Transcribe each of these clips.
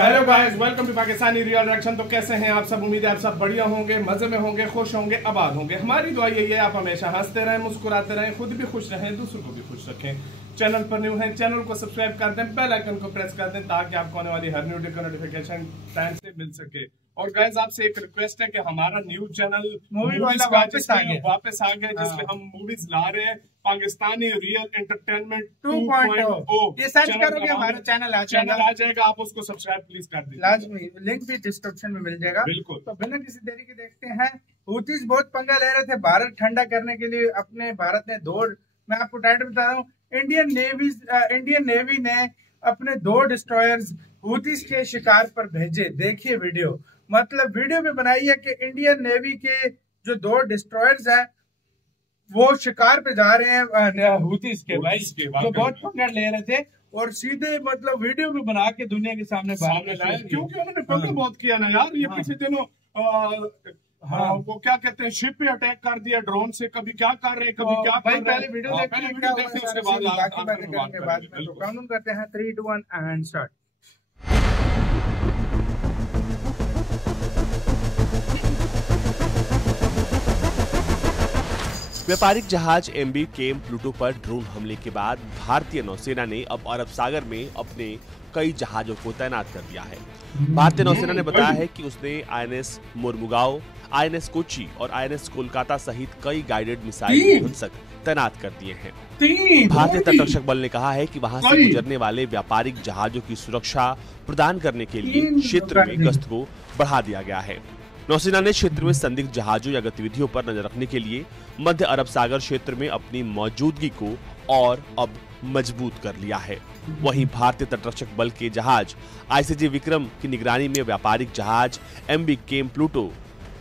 Hello guys, welcome to Pakistani real reaction. तो कैसे हैं आप सब? उम्मीद है आप सब बढ़िया होंगे, मजे में होंगे, खुश होंगे, आबाद होंगे। हमारी दुआ यही है आप हमेशा हंसते रहें, मुस्कुराते रहें, खुद भी खुश रहें, दूसरों को भी खुश रखें। चैनल पर न्यू हैं, चैनल को सब्सक्राइब कर दें, बेल आइकन को प्रेस कर दें ताकि आपको आने वाली हर वीडियो का नोटिफिकेशन टाइम से मिल सके। और गाइस आपसे एक रिक्वेस्ट है कि हमारा न्यूज चैनल मूवी वाला वापस आ गया जिसमें हम मूवीज ला रहे हैं। पाकिस्तानी रियल एंटरटेनमेंट 2.0 ये सर्च करोगे हमारा चैनल आ जाएगा। आप उसको सब्सक्राइब प्लीज कर दीजिए, लाजमी, लिंक भी डिस्क्रिप्शन में मिल जाएगा। बिल्कुल। तो बिना किसी देरी के देखते हैं। हूतीस बहुत पंगा ले रहे थे भारत ठंडा करने के लिए। अपने भारत ने मैं आपको टाइटल बता रहा हूँ, इंडियन नेवी ने अपने 2 डिस्ट्रॉयर्स हूतीस के शिकार पर भेजे। देखिए वीडियो, मतलब वीडियो में बनाई है कि इंडियन नेवी के जो 2 डिस्ट्रॉयर्स हैं वो शिकार पे जा रहे हैं हूतीस के भाई, जो बहुत पंगा ले रहे थे और सीधे मतलब वीडियो में बना के दुनिया के सामने लाया, क्योंकि उन्होंने पंगा बहुत किया ना यार। ये पिछले दिनों वो क्या कहते हैं, शिप पे अटैक कर दिया ड्रोन से, कभी क्या कर रहे हैं, कभी क्या कर रहे हैं। पहले वीडियो देखते हैं, उसके बाद कानून करते हैं। 3, 2, 1 एंड स्टार्ट। व्यापारिक जहाज एमवी केम प्लूटो पर ड्रोन हमले के बाद भारतीय नौसेना ने अब अरब सागर में अपने कई जहाजों को तैनात कर दिया है। भारतीय नौसेना ने बताया है कि उसने आईएनएस मोरमुगाओ, आईएनएस कोची और आईएनएस कोलकाता सहित कई गाइडेड मिसाइल विध्वंसक तैनात कर दिए हैं। भारतीय तटरक्षक बल ने कहा है कि वहां से गुजरने वाले व्यापारिक जहाजों की सुरक्षा प्रदान करने के लिए क्षेत्र में गश्त को बढ़ा दिया गया है। नौसेना ने क्षेत्र में संदिग्ध जहाजों या गतिविधियों पर नजर रखने के लिए मध्य अरब सागर क्षेत्र में अपनी मौजूदगी को और अब मजबूत कर लिया है। वहीं भारतीय तटरक्षक बल के जहाज आईसीजी विक्रम की निगरानी में व्यापारिक जहाज एमवी केम प्लूटो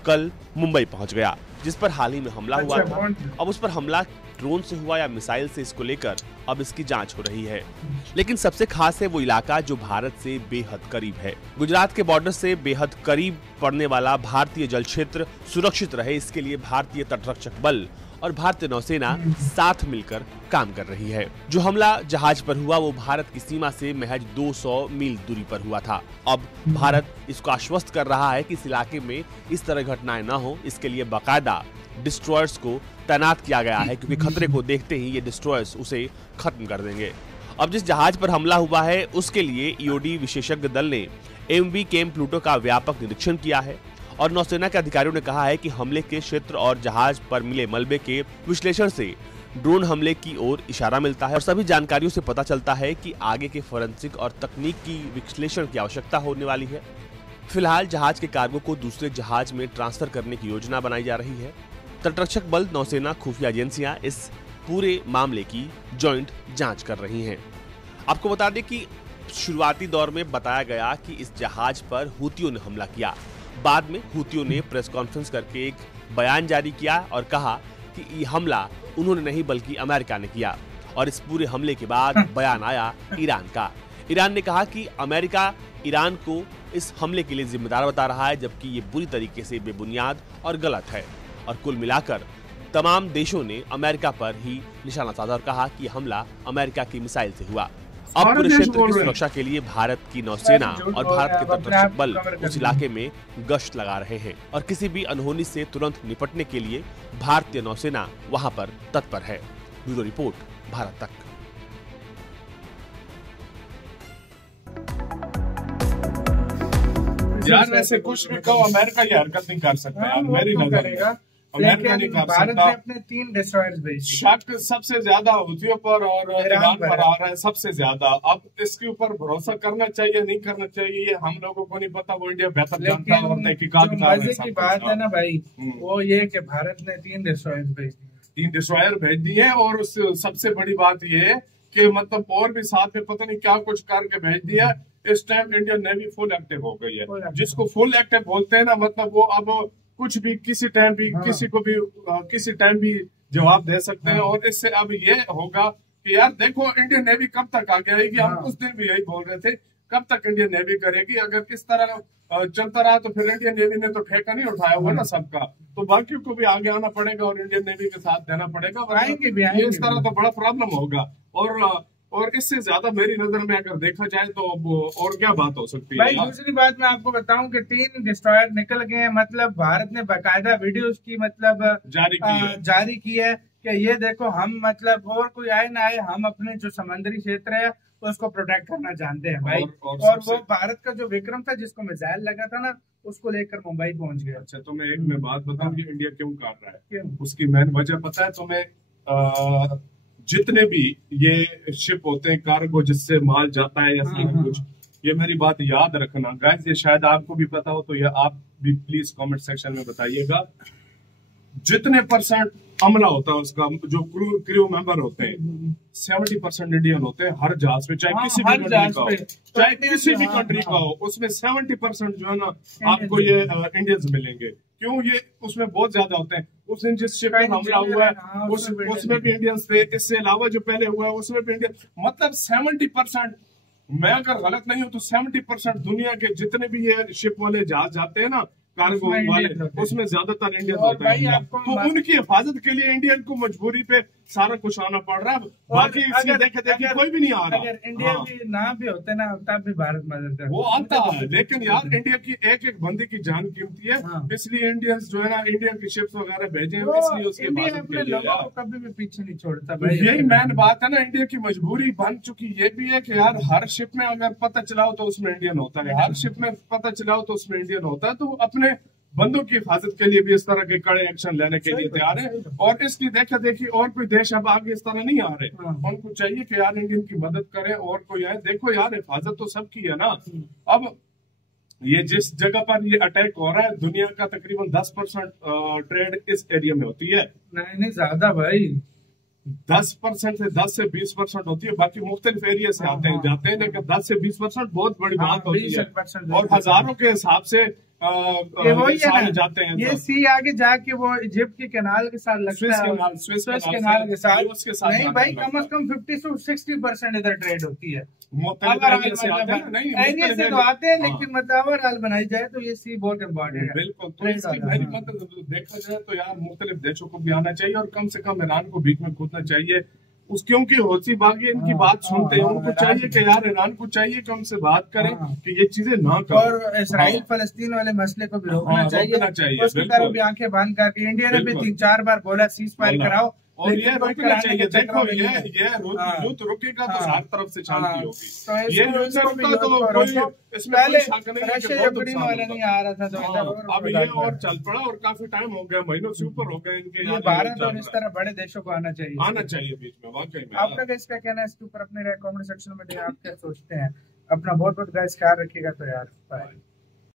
कल मुंबई पहुंच गया, जिस पर हाल ही में हमला हुआ था। अब उस पर हमला ड्रोन से हुआ या मिसाइल से, इसको लेकर अब इसकी जांच हो रही है। लेकिन सबसे खास है वो इलाका जो भारत से बेहद करीब है। गुजरात के बॉर्डर से बेहद करीब पड़ने वाला भारतीय जल क्षेत्र सुरक्षित रहे, इसके लिए भारतीय तटरक्षक बल और भारतीय नौसेना साथ मिलकर काम कर रही है। जो हमला जहाज पर हुआ वो भारत की सीमा से महज 200 मील दूरी पर हुआ था। अब भारत इसको आश्वस्त कर रहा है कि इस इलाके में इस तरह घटनाएं न हो, इसके लिए बाकायदा डिस्ट्रॉयर्स को तैनात किया गया है, क्योंकि खतरे को देखते ही ये डिस्ट्रॉयर्स उसे खत्म कर देंगे। अब जिस जहाज पर हमला हुआ है उसके लिए ईओडी विशेषज्ञ दल ने एमवी केम प्लूटो का व्यापक निरीक्षण किया है और नौसेना के अधिकारियों ने कहा है कि हमले के क्षेत्र और जहाज पर मिले मलबे के विश्लेषण से ड्रोन हमले की ओर इशारा मिलता है और सभी जानकारियों से पता चलता है कि आगे के फोरेंसिक और तकनीकी विश्लेषण की आवश्यकता होने वाली है। फिलहाल जहाज के कार्गो को दूसरे जहाज में ट्रांसफर करने की योजना बनाई जा रही है। तटरक्षक बल, नौसेना, खुफिया एजेंसियां इस पूरे मामले की जॉइंट जांच कर रही हैं। आपको बता दें कि शुरुआती दौर में बताया गया कि इस जहाज पर हूतियों ने हमला किया। बाद में हूतियों ने प्रेस कॉन्फ्रेंस करके एक बयान जारी किया और कहा कि ये हमला उन्होंने नहीं बल्कि अमेरिका ने किया। और इस पूरे हमले के बाद बयान आया ईरान का। ईरान ने कहा कि अमेरिका ईरान को इस हमले के लिए जिम्मेदार बता रहा है, जबकि ये पूरी तरीके से बेबुनियाद और गलत है। और कुल मिलाकर तमाम देशों ने अमेरिका पर ही निशाना साधा और कहा कि हमला अमेरिका की मिसाइल से हुआ। अब पूरे क्षेत्र की सुरक्षा के लिए भारत की नौसेना और भारत के तटरक्षक बल उस इलाके में गश्त लगा रहे हैं और किसी भी अनहोनी से तुरंत निपटने के लिए भारतीय नौसेना वहां पर तत्पर है। ब्यूरो रिपोर्ट, भारत तक। यार वैसे कुछ भी कहो, अमेरिका ये हरकत नहीं कर सकता यार, मेरी नजर में अमेरिका नहीं कर सकता। अपने 3 डिस्ट्रॉयर्स भेजे। शक सबसे ज्यादा हूथियों पर और ईरान पर आ रहा है सबसे ज्यादा। अब इसके ऊपर भरोसा करना चाहिए नहीं करना चाहिए ये हम लोगों को नहीं पता, वो इंडिया बेहतर जानता है और तहकीकात कर रहा है। मजे की बात है ना भाई, वो ये कि भारत ने 3 डिस्ट्रॉयर्स भेज दिए, 3 डिस्ट्रॉयर भेज दिए। और सबसे बड़ी बात ये कि मतलब और भी साथ में पता नहीं क्या कुछ करके भेज दिया। इस time Indian navy full active हो गई है। जिसको फुल एक्टिव बोलते हैं ना, मतलब वो अब कुछ भी किसी टाइम भी किसी को भी किसी टाइम भी जवाब दे सकते हैं। और इससे अब ये होगा कि यार देखो इंडियन नेवी कब तक आगे आएगी। हम उस दिन भी यही बोल रहे थे, कब तक इंडियन नेवी करेगी। अगर किस तरह चलता रहा तो फिर इंडियन नेवी ने तो ठेका नहीं उठाया हुआ ना सबका, तो बाकियों को भी आगे आना पड़ेगा और इंडियन नेवी के साथ देना पड़ेगा। आएंगे इस तरह तो बड़ा प्रॉब्लम होगा। और और इससे ज्यादा मेरी नजर में अगर देखा जाए तो और क्या बात हो सकती है भाई। दूसरी बात मैं आपको बताऊं कि 3 डिस्ट्रॉयर निकल गए हैं, मतलब भारत ने बाकायदा वीडियोस की मतलब जारी की है कि ये देखो हम मतलब और कोई आए ना आए, हम अपने जो समुद्री क्षेत्र है उसको प्रोटेक्ट करना जानते हैं भाई। और वो भारत का जो विक्रम था जिसको मिसाइल लगा था ना, उसको लेकर मुंबई पहुंच गया। अच्छा, तो मैं बात बताऊं कि इंडिया क्यों कर रहा है, क्यों? उसकी मेन वजह पता है तुम्हें? जितने भी ये शिप होते हैं कार्गो जिससे माल जाता है या कुछ, ये मेरी बात याद रखना गाइस, ये शायद आपको भी पता हो तो ये आप भी प्लीज कमेंट सेक्शन में बताइएगा। जितने % अमला होता है उसका, जो क्रू मेंबर होते हैं 70% इंडियन होते हैं हर जहाज पे, चाहे किसी भी कंट्री का हो, चाहे किसी भी कंट्री का हो, उसमें 70% जो है ना आपको ये इंडियंस मिलेंगे। क्यों? ये उसमें बहुत ज्यादा होते हैं। उस दिन जिस शिप पर हमला हुआ है उसमें भी इंडियंस थे, इससे अलावा जो पहले हुआ है उसमें भी इंडियन, मतलब 70%, मैं अगर गलत नहीं हूं तो 70% दुनिया के जितने भी ये शिप वाले जहाज जाते हैं ना कार्गो वाले, उसमें ज्यादातर इंडियन होते हैं। तो उनकी हिफाजत के लिए इंडियन को मजबूरी पे सारा कुछ आना पड़ रहा है, बाकी देखे कोई भी नहीं आ रहा। अगर इंडिया भी ना भी होते ना तब भी भारत मदद करता, वो आता है, लेकिन यार इंडिया की एक बंदे की जान कीमती है, इसलिए इंडियंस जो है ना इंडिया की शिप्स वगैरह भेजे, इसलिए उसकी हिफाजत के लिए कभी भी पीछे नहीं छोड़ता। यही मेन बात है ना, इंडिया की मजबूरी बन चुकी ये भी है कि यार हर शिप में अगर पता चलाओ तो उसमें इंडियन होता है, हर शिप में पता चलाओ तो उसमें इंडियन होता है, तो अपने बंदों की हिफाजत के लिए भी इस तरह के कड़े एक्शन लेने के लिए तैयार है। और इसकी देखा देखी और कोई देश अब आगे इस तरह नहीं आ रहे, उनको चाहिए कि यार इंडियन की मदद करें और कोई आए। देखो यार हिफाजत तो सबकी है ना। अब ये जिस जगह पर ये अटैक हो रहा है, दुनिया का तकरीबन 10% ट्रेड इस एरिया में होती है। नहीं ज्यादा भाई, 10% से 10 से 20% होती है, बाकी मुख्तलिफ एरिया से आते हैं जाते हैं, लेकिन 10 से 20% बहुत बड़ी बात होती है। और हजारों के हिसाब से जाते हैं। ये सी आगे जाके वो इजिप्ट के कैनाल के साथ लगता है, स्विस कैनाल के साथ नहीं भाई, कम से कम 50 से 60% इधर ट्रेड होती है। एरिया से तो आते हैं, लेकिन मतलब ओवरऑल बनाई जाए तो ये सी बहुत इम्पोर्टेंट है। बिल्कुल, तो इसकी मेरी मतलब देखा जाए तो यार मुख्तलिफ देशों को भी आना चाहिए और कम से कम ईरान को बीच में कूदना चाहिए। क्योंकि होती बागी इनकी बात सुनते हैं, उनको चाहिए कि यार ईरान को चाहिए कि हमसे बात करें कि ये चीजें ना करें, और इसराइल फलस्तीन वाले मसले को भी रोकना चाहिए। उसकी तरफ भी आंखें बंद करके इंडिया ने भी 3-4 बार बोला सीज फायर कराओ, और ये रोकना चाहिए। देखो ये युद्ध रुकेगा तो हर तरफ से शांति होगी, ये युद्ध रुका तो कोई इसमें कोई शक नहीं है कि बहुत नुकसान होगा। नहीं आ रहा था तो अब ये और चल पड़ा और काफी टाइम हो गया, महीनों से ऊपर हो गए इनके। भारत और इस तरह बड़े देशों को आना चाहिए बीच में, वाकई में। आपका गाइस क्या कहना है इसके ऊपर? अपने कमेंट सेक्शन में आप क्या सोचते हैं? अपना बहुत बहुत गाइस ख्याल रखिएगा। तो यार बाय।